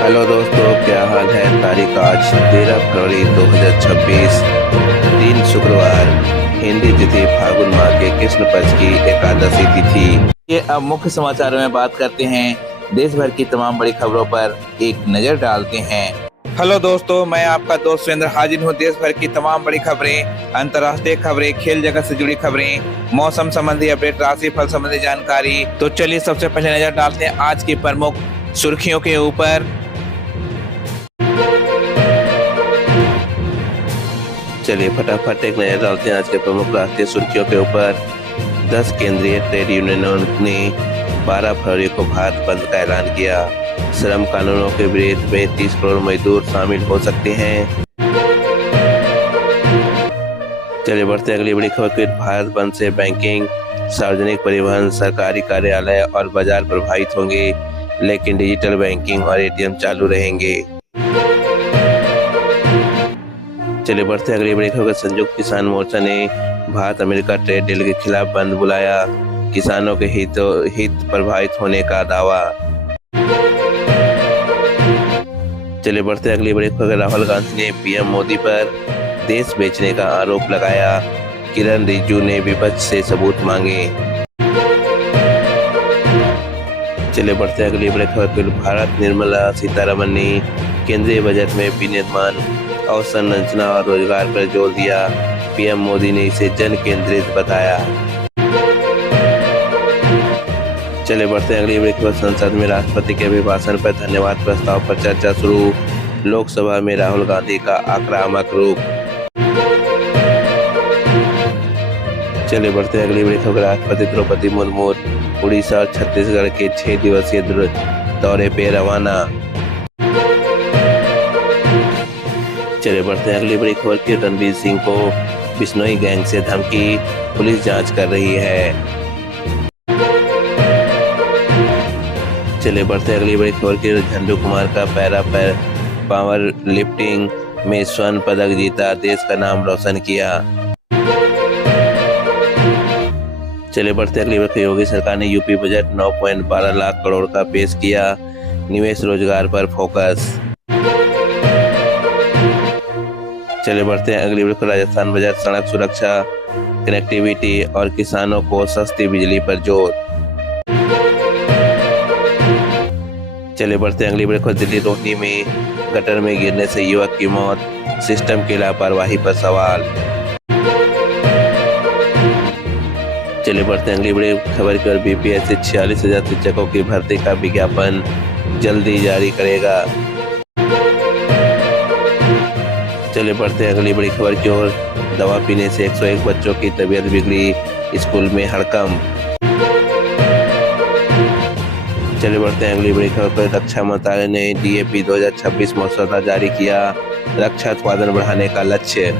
Hello दोस्तों, क्या हाल है। तारीख आज 13 फरवरी 2026, दिन शुक्रवार। हिंदी तिथि फागुन माह के कृष्ण पक्ष की एकादशी तिथि। ये अब मुख्य समाचारों में बात करते हैं। देश भर की तमाम बड़ी खबरों पर एक नजर डालते हैं। हेलो दोस्तों, मैं आपका दोस्त सुरेंद्र हाजिर हूँ। देश भर की तमाम बड़ी खबरें, अंतर्राष्ट्रीय खबरें, खेल जगत से जुड़ी खबरें, मौसम संबंधी अपडेट, राशि फल संबंधी जानकारी। तो चलिए सबसे पहले नजर डालते हैं आज की प्रमुख सुर्खियों के ऊपर। चलिए फटाफट एक नजर डालते हैं आज के प्रमुख राष्ट्रीय सुर्खियों के ऊपर। 10 केंद्रीय ट्रेड यूनियनों ने 12 फरवरी को भारत बंद का ऐलान किया। श्रम कानूनों के विरोध में 30 करोड़ मजदूर शामिल हो सकते हैं। चलिए बढ़ते अगली बड़ी खबर की। भारत बंद से बैंकिंग, सार्वजनिक परिवहन, सरकारी कार्यालय और बाजार प्रभावित होंगे, लेकिन डिजिटल बैंकिंग और एटीएम चालू रहेंगे। चलिए बढ़ते अगली बड़ी खबर। संयुक्त किसान मोर्चा ने भारत अमेरिका ट्रेड डील के खिलाफ बंद बुलाया, किसानों के हित प्रभावित होने का दावा। चलिए बढ़ते अगली बड़ी खबर। राहुल गांधी ने पीएम मोदी पर देश बेचने का आरोप लगाया, किरण रिजिजू ने विपक्ष से सबूत मांगे। चलिए बढ़ते अगली बड़ी खबर। भारत निर्मला सीतारमण ने केंद्रीय बजट में विनिर्माण, अवसंरचना और रोजगार पर जोर दिया। पीएम मोदी ने इसे जन केंद्रित बताया। चले बढ़ते अगली बड़ी खबर। संसद में राष्ट्रपति के अभिभाषण पर धन्यवाद प्रस्ताव पर चर्चा शुरू, लोकसभा में राहुल गांधी का आक्रामक रुख। चले बढ़ते अगली बड़ी खबर। राष्ट्रपति द्रौपदी मुर्मू उड़ीसा और छत्तीसगढ़ के 6 दिवसीय दौरे पे रवाना। चले बढ़ते हैं अगली बड़ी खबर की। रणवीर सिंह को बिश्नोई गैंग से धमकी, पुलिस जांच कर रही है। चले बढ़ते हैं अगली बड़ी खबर की। झंडू कुमार का पैरा पावर लिफ्टिंग में स्वर्ण पदक जीता, देश का नाम रोशन किया। चले बढ़ते अगली बड़ी। योगी सरकार ने यूपी बजट 9.12 लाख करोड़ का पेश किया, निवेश रोजगार पर फोकस। चले बढ़ते हैं अगली बड़ी। राजस्थान बजट सड़क सुरक्षा, कनेक्टिविटी और किसानों को सस्ती बिजली पर जोर। चले बढ़ते हैं अगली बड़ी। दिल्ली रोहनी में गटर में गिरने से युवक की मौत, सिस्टम की लापरवाही पर सवाल। चले बढ़ते हैं अगली बड़ी खबर की ओर। बीपीएससी 46,000 शिक्षकों की भर्ती का विज्ञापन जल्दी जारी करेगा। चले बढ़ते हैं अगली बड़ी खबर की ओर। दवा पीने से 101 बच्चों की तबीयत बिगड़ी, स्कूल में हड़कंप। चले बढ़ते हैं अगली बड़ी खबर पर। रक्षा मंत्रालय ने डीएपी 2026 मसौदा जारी किया, रक्षा उत्पादन बढ़ाने का लक्ष्य।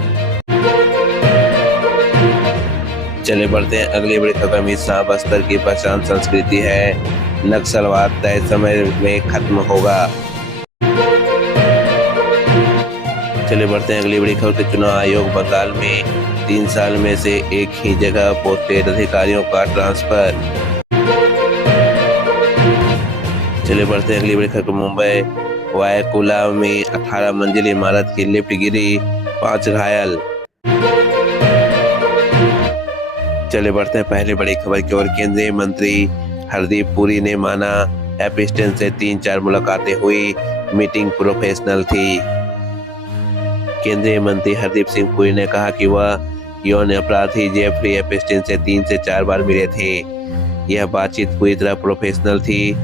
चले बढ़ते हैं अगली बड़ी खबर। अमित शाह बस्तर की पहचान संस्कृति है, नक्सलवाद तय समय में खत्म होगा। चले बढ़ते हैं अगली बड़ी खबर के। चुनाव आयोग बंगाल में 3 साल में से एक ही जगह पोस्टेड अधिकारियों का ट्रांसफर। चले बढ़ते हैं अगली बड़ी खबर। मुंबई वायकुला में 18 मंजिल इमारत की लिफ्ट गिरी, 5 घायल। चले बढ़ते हैं पहली बड़ी खबर की ओर। केंद्रीय मंत्री हरदीप पुरी ने माना, एपिस्टेन से 3-4 मुलाकातें हुई, मीटिंग प्रोफेशनल थी। केंद्रीय मंत्री हरदीप सिंह पुरी ने कहा कि वह यौन अपराधी जेफरी एपिस्टेन से 3 से 4 बार मिले थे। यह बातचीत पूरी तरह प्रोफेशनल थी,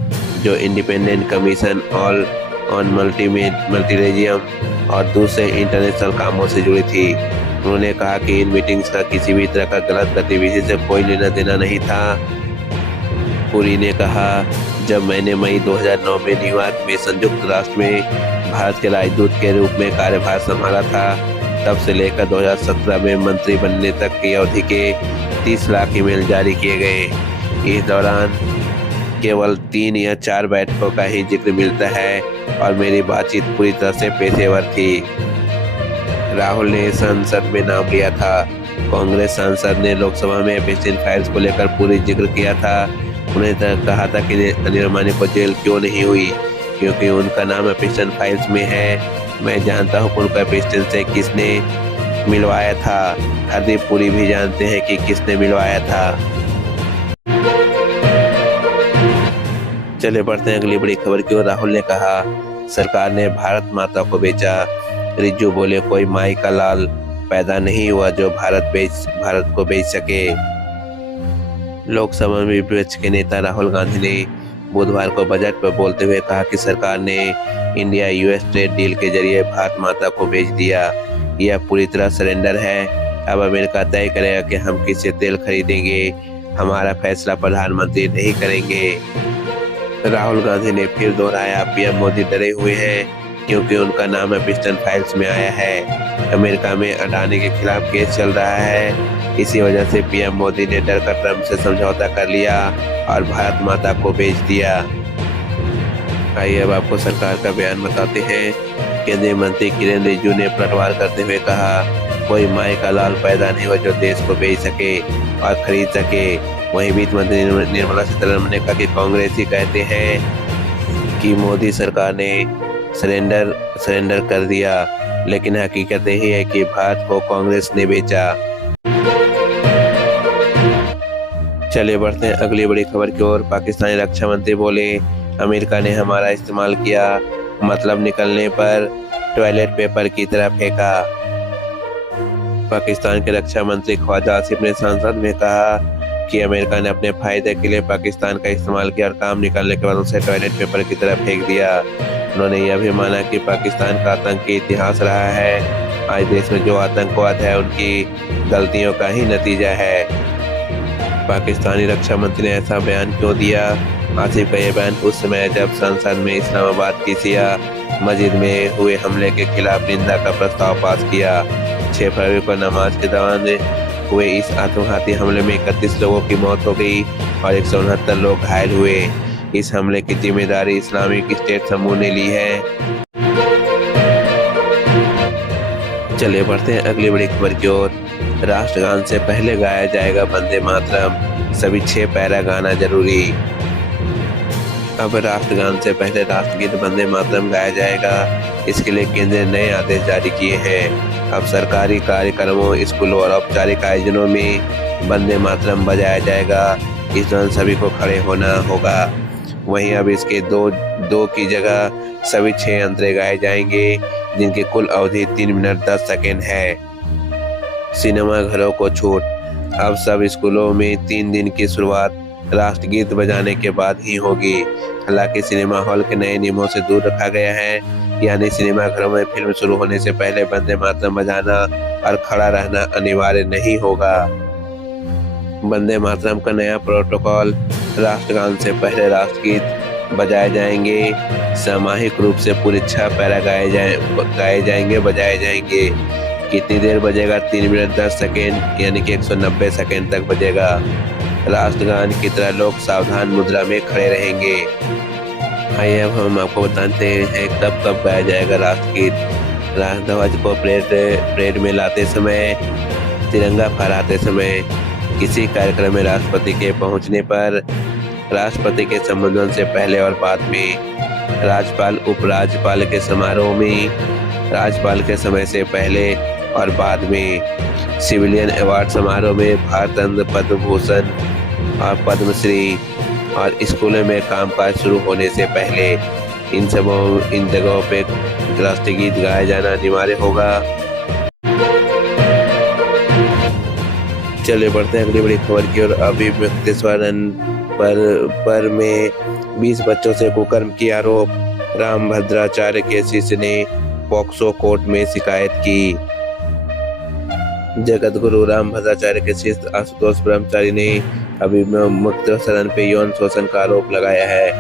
जो इंडिपेंडेंट कमीशन ऑन मल्टीरेजियम और दूसरे इंटरनेशनल कामों से जुड़ी थी। उन्होंने कहा कि इन मीटिंग्स का किसी भी तरह का गलत गतिविधि से कोई लेना देना नहीं था। पुरी ने कहा, जब मैंने मई 2009 में न्यूयॉर्क में संयुक्त राष्ट्र में भारत के राजदूत के रूप में कार्यभार संभाला था, तब से लेकर 2017 में मंत्री बनने तक की अवधि के 30 लाख ईमेल जारी किए गए। इस दौरान केवल 3 या 4 बैठकों का ही जिक्र मिलता है और मेरी बातचीत पूरी तरह से पेशेवर थी। राहुल ने संसद में नाम लिया था। कांग्रेस सांसद ने लोकसभा में एपिस्टेन फाइल्स को लेकर पूरी जिक्र किया था। उन्हें कहा था कि अनिल अंबानी को जेल क्यों नहीं हुई। क्योंकि उनका नाम एपिस्टन फाइल्स में है। मैं जानता हूँ उनका एपिस्टन से किसने मिलवाया था। हरदीप पुरी भी जानते हैं कि किसने मिलवाया था। चले बढ़ते हैं अगली बड़ी खबर की ओर। राहुल ने कहा सरकार ने भारत माता को बेचा। रिज्जू बोले कोई माई का लाल पैदा नहीं हुआ जो भारत को बेच सके। लोकसभा में विपक्ष के नेता राहुल गांधी ने बुधवार को बजट पर बोलते हुए कहा कि सरकार ने इंडिया यूएस ट्रेड डील के जरिए भारत माता को बेच दिया। यह पूरी तरह सरेंडर है। अब अमेरिका तय करेगा कि हम किससे तेल खरीदेंगे। हमारा फैसला प्रधानमंत्री नहीं करेंगे। राहुल गांधी ने फिर दोहराया पीएम मोदी डरे हुए हैं क्योंकि उनका नाम एपिस्टन फाइल्स में आया है। अमेरिका में अडानी के खिलाफ केस चल रहा है। इसी वजह से पीएम मोदी ने डर कर ट्रंप से समझौता कर लिया और भारत माता को बेच दिया। आइए अब आपको सरकार का बयान बताते हैं। केंद्रीय मंत्री किरेन रिजिजू ने पलटवार करते हुए कहा कोई माई का लाल पैदा नहीं हुआ जो देश को बेच सके और खरीद सके। वहीं वित्त मंत्री निर्मला सीतारमण ने कहा कि कांग्रेसी कहते हैं कि मोदी सरकार ने सरेंडर कर दिया, लेकिन हकीकत यही है कि भारत को कांग्रेस ने बेचा। चलिए बढ़ते हैं अगली बड़ी खबर की ओर। पाकिस्तानी रक्षा मंत्री बोले अमेरिका ने हमारा इस्तेमाल किया, मतलब निकलने पर टॉयलेट पेपर की तरह फेंका। पाकिस्तान के रक्षा मंत्री ख्वाजा आसिफ ने संसद में कहा कि अमेरिका ने अपने फायदे के लिए पाकिस्तान का इस्तेमाल किया और काम निकालने के बाद उसे टॉयलेट पेपर की तरह फेंक दिया। उन्होंने यह भी माना कि पाकिस्तान का आतंकी इतिहास रहा है। आज देश में जो आतंकवाद है उनकी गलतियों का ही नतीजा है। पाकिस्तानी रक्षा मंत्री ने ऐसा बयान क्यों दिया? आसिफ का यह बयान उस समय जब संसद में इस्लामाबाद की शिया मस्जिद में हुए हमले के खिलाफ निंदा का प्रस्ताव पास किया। 6 फरवरी को नमाज के दौरान हुए इस आत्मघाती हमले में 31 लोगों की मौत हो गई और 169 लोग घायल हुए। इस हमले की जिम्मेदारी इस्लामिक स्टेट समूह ने ली है। चलिए बढ़ते हैं अगली बड़ी खबर की ओर। राष्ट्रगान से पहले गाया जाएगा वंदे मातरम, सभी 6 पैरा गाना जरूरी। अब राष्ट्रगान से पहले राष्ट्रगीत वंदे मातरम गाया जाएगा। इसके लिए केंद्र ने नए आदेश जारी किए हैं। अब सरकारी कार्यक्रमों, स्कूलों और औपचारिक आयोजनों में वंदे मातरम बजाया जाएगा। इस दौरान सभी को खड़े होना होगा। वहीं अब इसके दो की जगह सभी 6 अंतरे गाए जाएंगे, जिनकी कुल अवधि 3 मिनट 10 सेकेंड है। सिनेमा घरों को छूट। अब सब स्कूलों में 3 दिन की शुरुआत राष्ट्रगीत बजाने के बाद ही होगी। हालांकि सिनेमा हॉल के नए नियमों से दूर रखा गया है, यानी सिनेमा घरों में फिल्म शुरू होने से पहले वंदे मातरम बजाना और खड़ा रहना अनिवार्य नहीं होगा। वंदे मातरम का नया प्रोटोकॉल। राष्ट्रगान से पहले राष्ट्रगीत बजाए जाएंगे। सामूहिक रूप से पूरे 6 पैरा गाए जाएंगे, बजाए जाएंगे। कितनी देर बजेगा? 3 मिनट 10 सेकेंड, यानी कि 190 सेकेंड तक बजेगा। राष्ट्रगान की तरह लोग सावधान मुद्रा में खड़े रहेंगे। आइए अब हम आपको बताते हैं कब गाया जाएगा राष्ट्रगीत। राष्ट्रध्वज को परेड में लाते समय, तिरंगा फहराते समय, किसी कार्यक्रम में राष्ट्रपति के पहुंचने पर, राष्ट्रपति के संबोधन से पहले और बाद में, राज्यपाल उपराज्यपाल के समारोह में, राज्यपाल के समय से पहले और बाद में, सिविलियन अवार्ड समारोह में, भारत रत्न, पद्म भूषण और पद्मश्री, और स्कूलों में कामकाज शुरू होने से पहले इन जगहों पे राष्ट्रगीत गाया जाना अनिवार्य होगा। चलिए बढ़ते हैं अगली बड़ी खबर की ओर। अभी मुक्तेश्वरन पर में 20 बच्चों से कुकर्म की आरोप। रामभद्राचार्य के शिष्य ने पॉक्सो कोर्ट में शिकायत की। जगत गुरु रामभद्राचार्य के शिष्य आशुतोष ब्रह्मचारी ने अभी मुक्तेश्वरन पे यौन शोषण का आरोप लगाया है।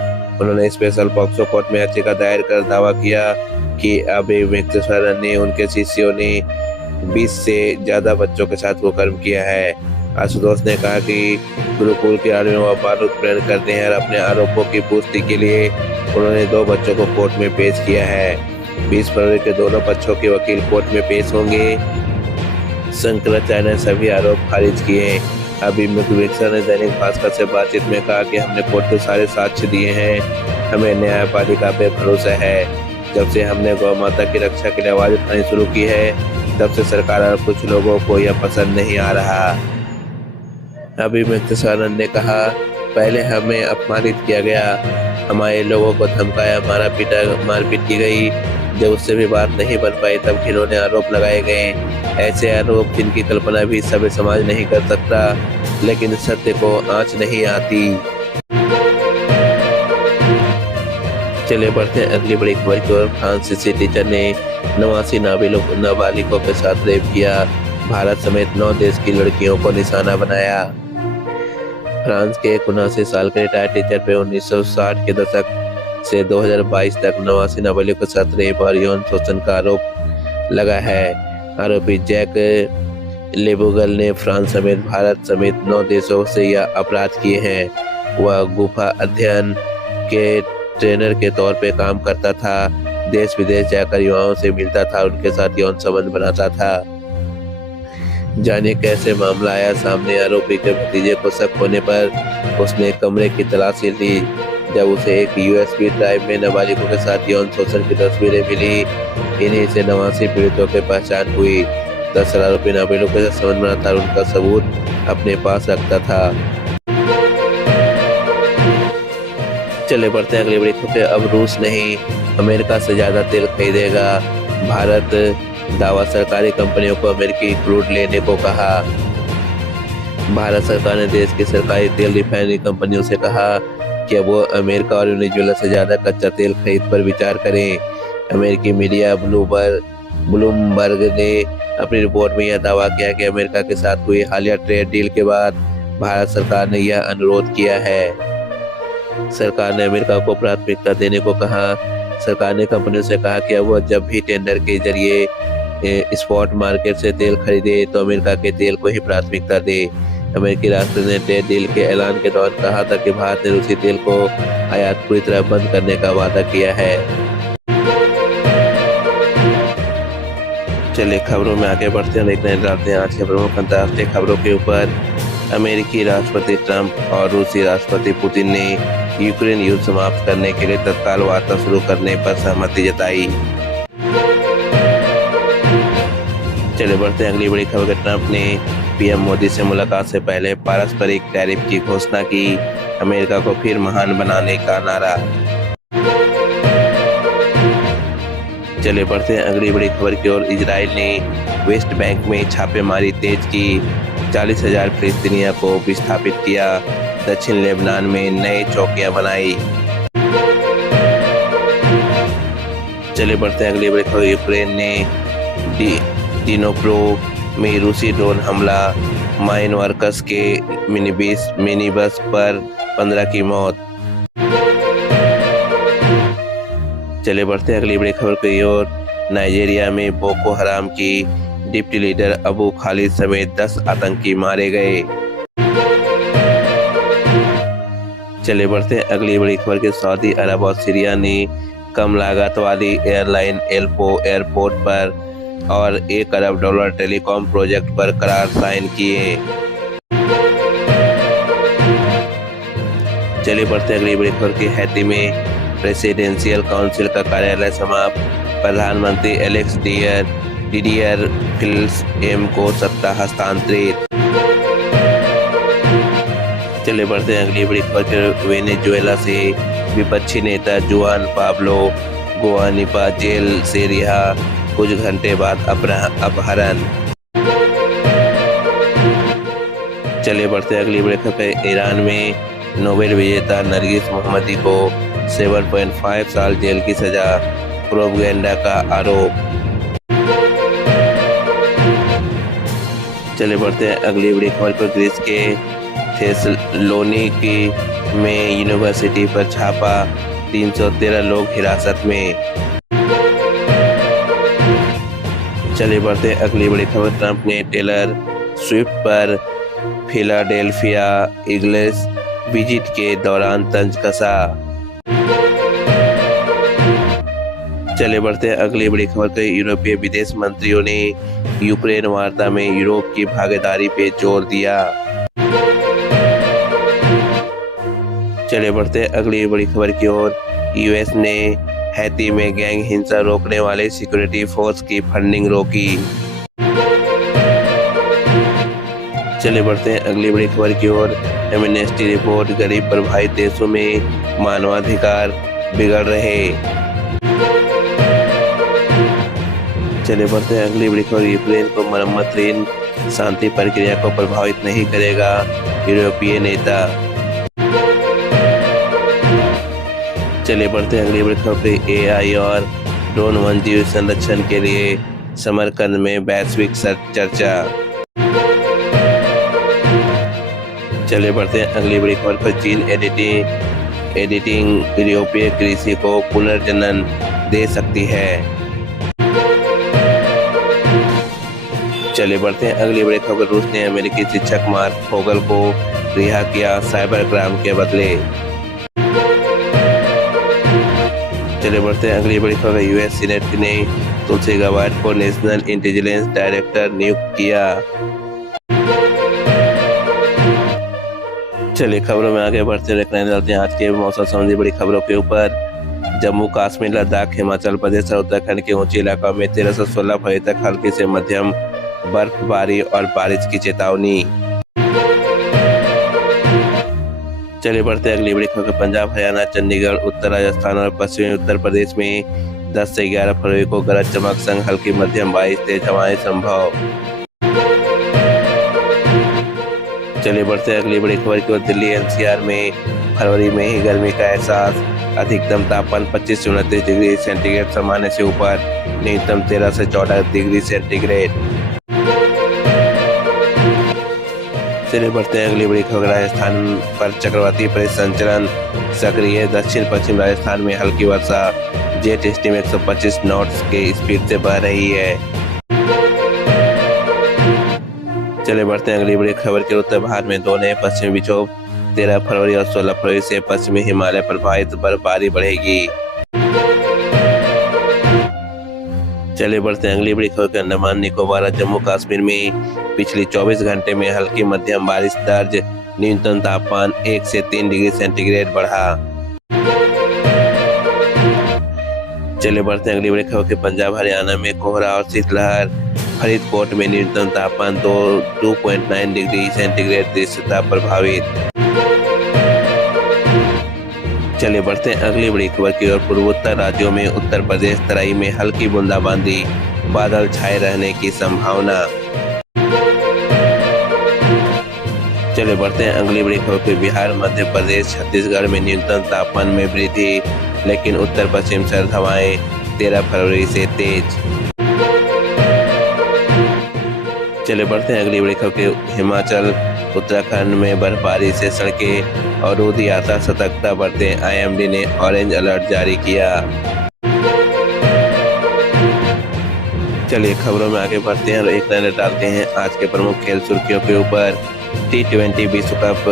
उन्होंने स्पेशल पॉक्सो कोर्ट में याचिका दायर कर दावा किया कि अभी मुक्तेश्वरन ने उनके शिष्यों ने 20 से ज्यादा बच्चों के साथ कुकर्म किया है। आशुतोष ने कहा कि गुरुकुल के आड़ में वह बारूद प्रेरण करते हैं और अपने आरोपों की पुष्टि के लिए उन्होंने 2 बच्चों को कोर्ट में पेश किया है। 20 फरवरी के दोनों पक्षों के वकील कोर्ट में पेश होंगे। शंकराचार्य ने सभी आरोप खारिज किए। अभी मुक्तेश्वर ने दैनिक भास्कर से बातचीत में कहा कि हमने कोर्ट के सारे साक्ष्य दिए हैं हमें न्यायपालिका पे भरोसा है। जब से हमने गौ माता की रक्षा के लिए आवाज उठानी शुरू की है, तब से सरकार और कुछ लोगों को यह पसंद नहीं आ रहा। अभिमित सवानंद ने कहा, पहले हमें अपमानित किया गया, हमारे लोगों को धमकाया, मारपीट की गई। जब उससे भी बात नहीं बन पाई, तब घिनौने आरोप लगाए गए, ऐसे आरोप जिनकी कल्पना भी सभ्य समाज नहीं कर सकता। लेकिन सत्य को आंच नहीं आती। चले बढ़ते हैं अगली बड़ी खबर की ओर। फ्रांसीसी टीचर ने 89 नाबालिगों के साथ रेप किया, भारत समेत 9 देश की लड़कियों को निशाना बनाया। फ्रांस के 79 साल के रिटायर्ड टीचर पे 1960 के दशक से 2022 तक 89 नाबालिगों के साथ रेप और यौन शोषण का आरोप लगा है। आरोपी जैक लेबोगल ने फ्रांस समेत भारत समेत 9 देशों से यह अपराध किए हैं। वह गुफा अध्ययन के ट्रेनर के तौर पे काम करता था, देश विदेश जाकर युवाओं से मिलता था, उनके साथ यौन संबंध बनाता था। जाने कैसे मामला आया सामने। आरोपी के भतीजे को शक होने पर उसने कमरे की तलाशी ली, जब उसे एक USB ड्राइव में नाबालिगों के साथ यौन शोषण की तस्वीरें मिली। इन्हीं से 89 पीड़ितों की पहचान हुई। दरअसल आरोपी नाबालिगों के साथ संबंध बना था और उनका सबूत अपने पास रखता था। चले बढ़ते हैं अगली बड़ी खबर। अब रूस नहीं, अमेरिका से ज्यादा तेल खरीदेगा भारत, दावा। सरकारी कंपनियों को अमेरिकी क्रूड लेने को कहा। भारत सरकार ने देश की सरकारी तेल रिफाइनरी कंपनियों से कहा कि वो अमेरिका और वेनेजुएला से ज्यादा कच्चा तेल खरीद पर विचार करें। अमेरिकी मीडिया ब्लूमबर्ग ने अपनी रिपोर्ट में यह दावा किया कि अमेरिका के साथ हुई हालिया ट्रेड डील के बाद भारत सरकार ने यह अनुरोध किया है। सरकार ने अमेरिका को प्राथमिकता देने को कहा। सरकार ने कंपनियों से कहा कि वह जब भी टेंडर के जरिए स्पॉट मार्केट से तेल खरीदे तो अमेरिका के तेल को ही प्राथमिकता दे। अमेरिकी राष्ट्रपति ने ट्रेड डील के ऐलान के दौरान कहा था कि भारत ने रूसी तेल को आयात पूरी तरह बंद करने का वादा किया है। चलिए खबरों में आगे बढ़ते हैं, देखने डालते हैं आज के प्रमुख अंतर्राष्ट्रीय खबरों के ऊपर। अमेरिकी राष्ट्रपति ट्रंप और रूसी राष्ट्रपति पुतिन ने यूक्रेन युद्ध समाप्त करने के लिए तत्काल वार्ता शुरू करने पर सहमति जताई। चले बढ़ते हैं अगली बड़ी खबर। ट्रंप ने पीएम मोदी से मुलाकात से पहले पारस्परिक टैरिफ की घोषणा की, अमेरिका को फिर महान बनाने का नारा। चले बढ़ते हैं अगली बड़ी खबर की ओर। इजराइल ने वेस्ट बैंक में छापेमारी तेज की, 40,000 फिलिस्तीनियों को विस्थापित किया, दक्षिण लेबनान में नए चौकियां बनाई। चले बढ़ते हैं अगली बड़ी खबर। यूक्रेन ने डिनोप्रो में रूसी ड्रोन हमला, माइन वर्कर्स के मिनी बस पर 15 की मौत। चले बढ़ते हैं अगली बड़ी खबर की ओर। नाइजीरिया में बोको हराम की डिप्टी लीडर अबू खालिद समेत 10 आतंकी मारे गए। चले बढ़ते हैं अगली बड़ी खबर के। सऊदी अरब और सीरिया ने कम लागत वाली एयरलाइन एल्पो एयरपोर्ट पर और $1 अरब टेलीकॉम प्रोजेक्ट पर करार साइन किए। चले बढ़ते हैं अगली बड़ी खबर की। हैती में प्रेसिडेंशियल काउंसिल का कार्यालय समाप्त, प्रधानमंत्री एलेक्स डिडियर फिल्स-एम को सत्ता हस्तांतरित। चले बढ़ते हैं अगली बड़ी खबर। वेनेजुएला से विपक्षी नेता जुआन पाब्लो गुआनिपा जेल से रिहा, कुछ घंटे बाद अपहरण। चले बढ़ते हैं अगली बड़ी खबर। ईरान में नोबेल विजेता नरगिस मोहम्मदी को 7.5 साल जेल की सजा, प्रोपगेंडा का आरोप। चले बढ़ते हैं अगली बड़ी खबर पर। ग्रीस के थेसलोनिकी में यूनिवर्सिटी पर छापा, 313 लोग हिरासत में। चले बढ़ते हैं अगली बड़ी खबर। ट्रंप ने टेलर स्विफ्ट पर फिलाडेल्फिया ईगल्स विजिट के दौरान तंज कसा। चले बढ़ते हैं अगली बड़ी खबर पे। यूरोपीय विदेश मंत्रियों ने यूक्रेन वार्ता में यूरोप की भागीदारी पे जोर दिया। चले बढ़ते हैं अगली बड़ी खबर की ओर। यूएस ने हैती में गैंग हिंसा रोकने वाले सिक्योरिटी फोर्स की फंडिंग रोकी। चले बढ़ते हैं अगली बड़ी खबर की ओर। एमनेस्टी रिपोर्ट, गरीब प्रभावित देशों में मानवाधिकार बिगड़ रहे। चले बढ़ते हैं अगली बड़ी खबर। यूक्रेन को मरम्मत ऋण शांति प्रक्रिया को प्रभावित नहीं करेगा, यूरोपीय नेता। चलिए बढ़ते हैं अगली बड़ी खबर। एआई और ड्रोन वन्यजीव संरक्षण के लिए समरकंद में वैश्विक चर्चा। चलिए बढ़ते हैं अगली बड़ी खबर पर। चीन एडिटिंग यूरोपीय कृषि को पुनर्जन्म दे सकती है। चलिए बढ़ते हैं अगली बड़ी खबर। रूस ने अमेरिकी शिक्षक मार्क फोगल को रिहा किया साइबर क्राइम के बदले। चलिए बढ़ते हैं अगली बड़ी खबर। यूएस सीनेट ने तुलसी गबार्ड को नेशनल इंटेलिजेंस डायरेक्टर नियुक्त किया। चलिए खबरों में आगे बढ़ते हुए डालते हैं आज के मौसम संबंधी बड़ी खबरों के ऊपर। जम्मू कश्मीर, लद्दाख, हिमाचल प्रदेश और उत्तराखंड के ऊंचे इलाकों में 13 से 16 फरवरी तक हल्की से मध्यम बर्फबारी और बारिश की चेतावनी। चलिए बढ़ते हैं अगली बड़ी खबर। पंजाब, हरियाणा, चंडीगढ़, उत्तर राजस्थान और पश्चिमी उत्तर प्रदेश में 10 से 11 फरवरी को गरज चमक संग हल्की मध्यम बारिश, तेज हवाएं संभव। चलिए बढ़ते हैं अगली बड़ी खबर की ओर। दिल्ली एनसीआर में फरवरी में ही गर्मी का एहसास, अधिकतम तापमान 25 से 29 डिग्री सेंटीग्रेड सामान्य से ऊपर, न्यूनतम 13 से 14 डिग्री सेंटीग्रेड। चलिए बढ़ते हैं अगली बड़ी खबर। राजस्थान पर चक्रवाती परिसंचरण सक्रिय, दक्षिण पश्चिम राजस्थान में हल्की वर्षा, जेट स्टीम 125 नॉट्स के स्पीड से बह रही है। चलिए बढ़ते हैं अगली बड़ी खबर के। उत्तर भारत में 2 नए पश्चिमी विक्षोभ, 13 फरवरी और 16 फरवरी से पश्चिमी हिमालय प्रभावित, बर्फबारी बढ़ेगी। चलिए बढ़ते हैं अगली बड़ी खबर के। अंडमान निकोबार और जम्मू कश्मीर में पिछले 24 घंटे में हल्की मध्यम बारिश दर्ज, न्यूनतम तापमान 1 से 3 डिग्री सेंटीग्रेड बढ़ा। चलिए बढ़ते हैं अगली बड़ी खबर के। पंजाब, हरियाणा में कोहरा और शीतलहर, फरीदकोट में न्यूनतम तापमान 2.9 डिग्री सेंटीग्रेड दृश्यता प्रभावित। चलिए बढ़ते हैं अगली बड़ी खबर की ओर। पूर्वोत्तर राज्यों में उत्तर प्रदेश, तराई में हल्की बूंदाबांदी, बादल छाए रहने की संभावना। चलिए बढ़ते हैं अगली बड़ी खबर पे। बिहार, मध्य प्रदेश, छत्तीसगढ़ में न्यूनतम तापमान में वृद्धि, लेकिन उत्तर पश्चिम सर्द हवाएं 13 फरवरी से तेज। चलिए बढ़ते हैं अगली बड़ी खबर के। हिमाचल, उत्तराखंड में बर्फबारी से सड़कें अवरुद्ध, यात्रा सतर्कता बरतें, आईएमडी ने ऑरेंज अलर्ट जारी किया। चलिए खबरों में आगे बढ़ते हैं और एक नजर डालते हैं आज के प्रमुख खेल सुर्खियों के ऊपर। T20 विश्व कप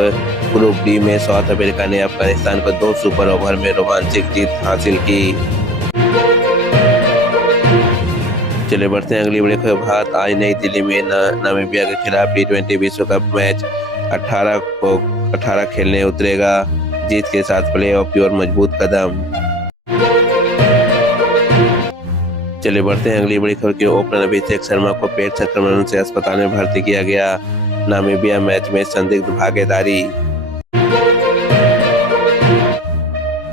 ग्रुप डी में साउथ अफ्रीका ने अफगानिस्तान को 2 सुपर ओवर में रोमांचक जीत हासिल की। चलिए बढ़ते हैं अगली बड़ी खबर। भारत आज नई दिल्ली में नामीबिया के खिलाफ T20 विश्व कप मैच 18 खेलने उतरेगा, जीत के साथ प्लेऑफ की ओर मजबूत कदम। चलिए बढ़ते हैं अगली बड़ी खबर की। ओपनर अभिषेक शर्मा को पेट संक्रमण से अस्पताल में भर्ती किया गया, नामीबिया मैच में संदिग्ध भागीदारी।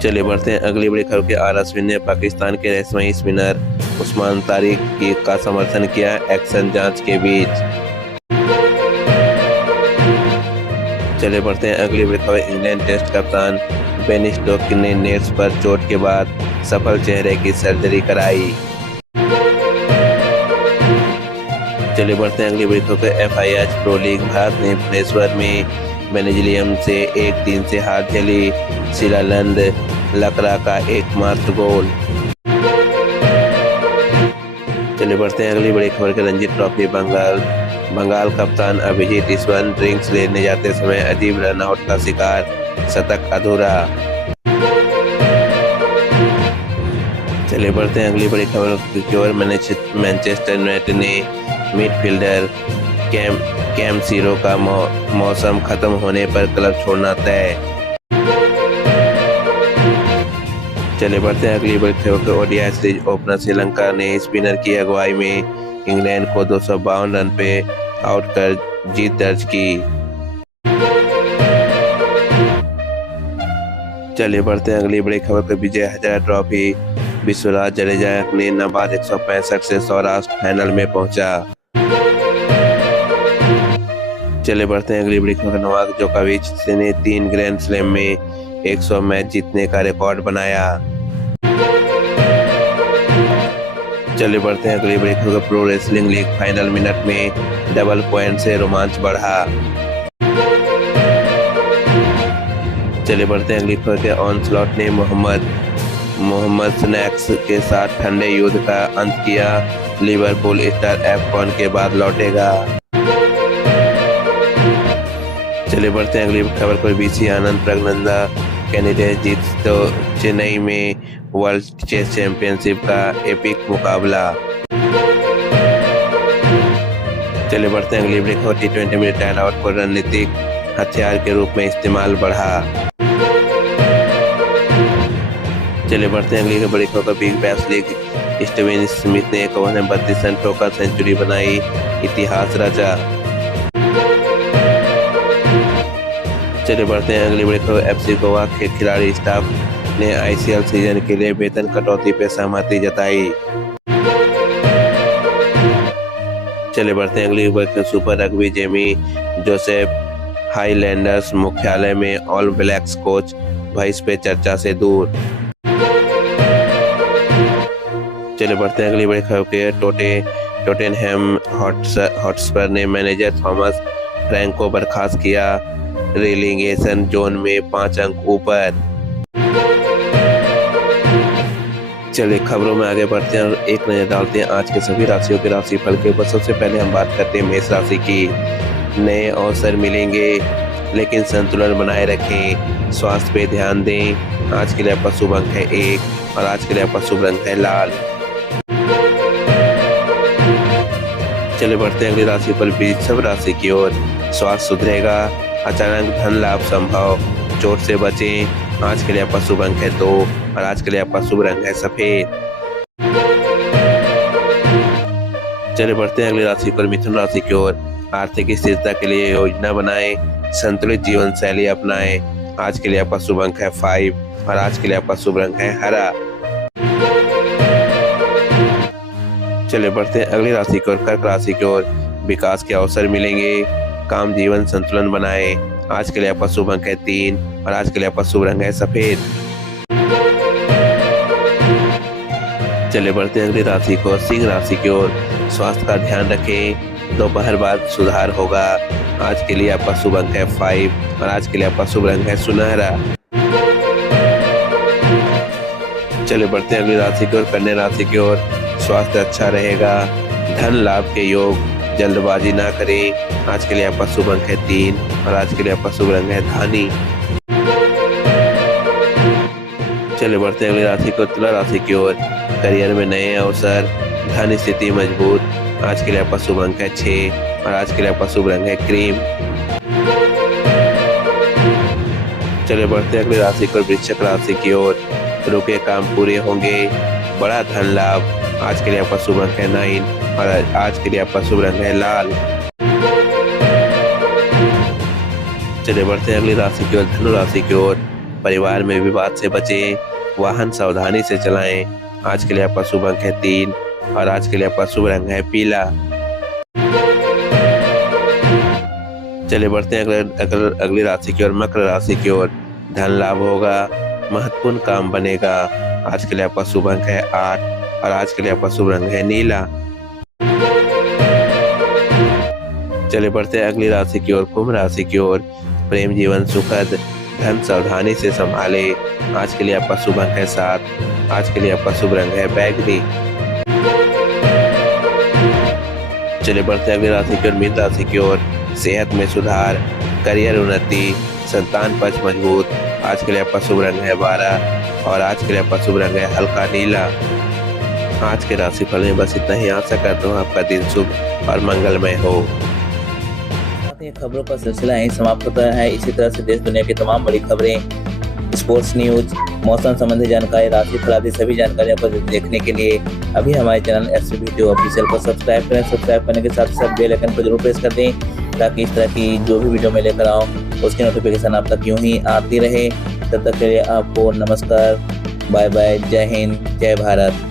चलिए बढ़ते हैं अगली बड़ी खबर के। आर अश्विन ने पाकिस्तान के रहस्यमयी स्पिनर उस्मान तारिक का समर्थन किया, एक्शन जांच के बीच। चलिए बढ़ते हैं अगली बड़ी खबर। इंग्लैंड टेस्ट कप्तान बेन स्टोक्स ने नेट्स पर चोट के बाद सफल चेहरे की सर्जरी कराई। चलिए बढ़ते हैं अगली बड़ी खबर। FIH प्रो लीग, भारत ने भुवनेश्वर में बेल्जियम से 1-3 से हार झेली, शिलानंद लकड़ा का एकमात्र गोल। चलिए बढ़ते हैं अगली बड़ी खबर के। रणजी ट्रॉफी, बंगाल कप्तान अभिजीत ईश्वर ड्रिंक्स लेने जाते समय अजीब रनआउट का शिकार, शतक अधूरा। चलिए बढ़ते हैं अगली बड़ी खबर की ओर। मैनचेस्टर यूनाइटेड ने मिडफील्डर कैमसीरो का मौसम खत्म होने पर क्लब छोड़ना तय। चले बढ़ते हैं अगली बड़ी खबर के ओडीआई सीरीज ओपनर श्रीलंका ने स्पिनर की अगुवाई में इंग्लैंड को 252 रन पे आउट कर जीत दर्ज की। चलिए बढ़ते हैं अगली बड़ी खबर पर विजय हजारे ट्रॉफी विश्वराज जडेजा ने नाबाद 165 से सौराष्ट्र फाइनल में पहुंचा। चले बढ़ते हैं अगली बड़ी खबर। नोवाक जोकोविच ने 3 ग्रैंड स्लैम में 100 मैच जीतने का रिकॉर्ड बनाया। चले बढ़ते हैं अगली बड़ी खबर। Pro wrestling league final minute में डबल पॉइंट से रोमांच बढ़ा। चले बढ़ते हैं अगली खबर के ऑनस्लॉट ने मोहम्मद स्नैक्स के साथ ठंडे युद्ध का अंत किया। लिवरपूल स्टार F1 के बाद लौटेगा। चले बढ़ते हैं अगली खबर पर। BC आनंद प्रज्ञानंदा कैंडिडेट जीत तो चेन्नई में वर्ल्ड चेस चैंपियनशिप का एपिक मुकाबला। चले बढ़ते हैं अगली बड़ी खबर। T20 में रिटायर आउट को रणनीतिक हथियार के रूप में इस्तेमाल बढ़ा। चले बढ़ते हैं अगली बड़ी खबर। Big bash league Steven Smith ने 32 रन ठोकर सेंचुरी बनाई, इतिहास रचा। चले बढ़ते हैं अगली बड़ी खबर। FC गोवा के खिलाड़ी स्टाफ ने ICL सीजन के लिए वेतन कटौती पर सहमति जताई। चले बढ़ते हैं अगली बड़ी खबर। Super rugby Jamie Joseph Highlanders मुख्यालय में ऑल ब्लैक्स कोच भविष पे चर्चा से दूर। चले बढ़ते हैं अगली बड़ी खबर के। टोटेनहैम हॉटस्पर ने मैनेजर थॉमस फ्रैंक को बर्खास्त किया। रेलीगेशन जोन में 5 अंक ऊपर। चलिए खबरों में आगे बढ़ते हैं और एक नजर डालते हैं आज के सभी राशियों के राशिफल के ऊपर। सबसे पहले हम बात करते हैं मेष राशि की। नए अवसर मिलेंगे लेकिन संतुलन बनाए रखें। स्वास्थ्य पे ध्यान दें। आज के लिए आपका शुभ अंक है 1 और आज के लिए आपका शुभ रंग है लाल। चलिए बढ़ते हैं अगली राशि पर। वृषभ राशि की ओर। स्वास्थ्य सुधरेगा, अचानक धन लाभ संभव, चोट से बचें। आज के लिए आपका शुभ अंक है 2 और आज के लिए आपका शुभ रंग है सफेद। चलिए बढ़ते हैं अगली राशि पर। मिथुन राशि की ओर। आर्थिक स्थिरता के लिए योजना बनाएं, संतुलित जीवन शैली अपनाएं। आज के लिए आपका शुभ अंक है 5 और आज के लिए आपका शुभ रंग है हरा। चलिए बढ़ते हैं अगली राशि की ओर। कर्क राशि की ओर। विकास के अवसर मिलेंगे, काम जीवन संतुलन बनाएं। आज के लिए आपका शुभ अंक है 3 और आज के लिए आपका शुभ रंग है सफेद। चलिए बढ़ते हैं अगली राशि को। सिंह राशि की ओर। स्वास्थ्य का ध्यान रखें, दोपहर बाद सुधार होगा। आज के लिए आपका शुभ अंक है 5 और आज के लिए आपका शुभ रंग है सुनहरा। चलिए बढ़ते हैं अगली राशि की ओर। कन्या राशि की ओर। स्वास्थ्य अच्छा रहेगा, धन लाभ के योग, जल्दबाजी ना करें। आज के लिए आपका शुभ अंक है 3 और आज के लिए आपका शुभ रंग है धानी। चलिए बढ़ते हैं अगली राशि को। तुला राशि की ओर। करियर में नए अवसर, धन स्थिति मजबूत। आज के लिए आपका शुभ अंक है 6 और आज के लिए आपका शुभ रंग है क्रीम। चलिए बढ़ते हैं अगली राशि को। वृश्चिक राशि की ओर। रुके काम पूरे होंगे, बड़ा धन लाभ। आज के लिए आपका शुभ अंक है 9 और आज के लिए आपका शुभ रंग है लाल। चलिए बढ़ते हैं अगली राशि की ओर। धनु राशि की ओर। परिवार में विवाद से बचें, वाहन सावधानी से चलाएं। आज के लिए आपका शुभ अंक है 3 और आज के लिए आपका शुभ रंग है पीला। चलिए बढ़ते हैं अगली राशि की ओर। मकर राशि की ओर। धन लाभ होगा, महत्वपूर्ण काम बनेगा। आज के लिए आपका शुभ अंक है 8 और आज के लिए आपका शुभ रंग है नीला। चलिए बढ़ते हैं अगली राशि की ओर। कुंभ राशि की ओर। प्रेम जीवन सुखद, धन सावधानी से संभाले। आज के लिए आपका शुभ अंक है 7। आज के लिए आपका शुभ रंग है बैगनी। चलिए बढ़ते हैं अगली राशि की ओर। मीन राशि की ओर। सेहत में सुधार, करियर उन्नति, संतान पक्ष मजबूत। आज के लिए आपका शुभ रंग है 12 और आज के लिए आपका शुभ रंग है हल्का नीला। आज के राशिफल में बस इतना ही। आशा करता हूँ आपका दिन शुभ और मंगलमय हो। खबरों का सिलसिला यहीं समाप्त होता है। इसी तरह से देश दुनिया की तमाम बड़ी खबरें स्पोर्ट्स न्यूज, मौसम संबंधी जानकारी, राशि फलादी सभी जानकारियों को देखने के लिए अभी हमारे चैनल SVTV ऑफिशियल को सब्सक्राइब करें। सब्सक्राइब करने के साथ साथ बेल आइकन को जरूर प्रेस कर दें ताकि इस तरह की जो भी वीडियो मैं लेकर आऊँ उसकी नोटिफिकेशन आप तक यूँ ही आती रहे। तब तक के लिए आपको नमस्कार, बाय बाय, जय हिंद, जय भारत।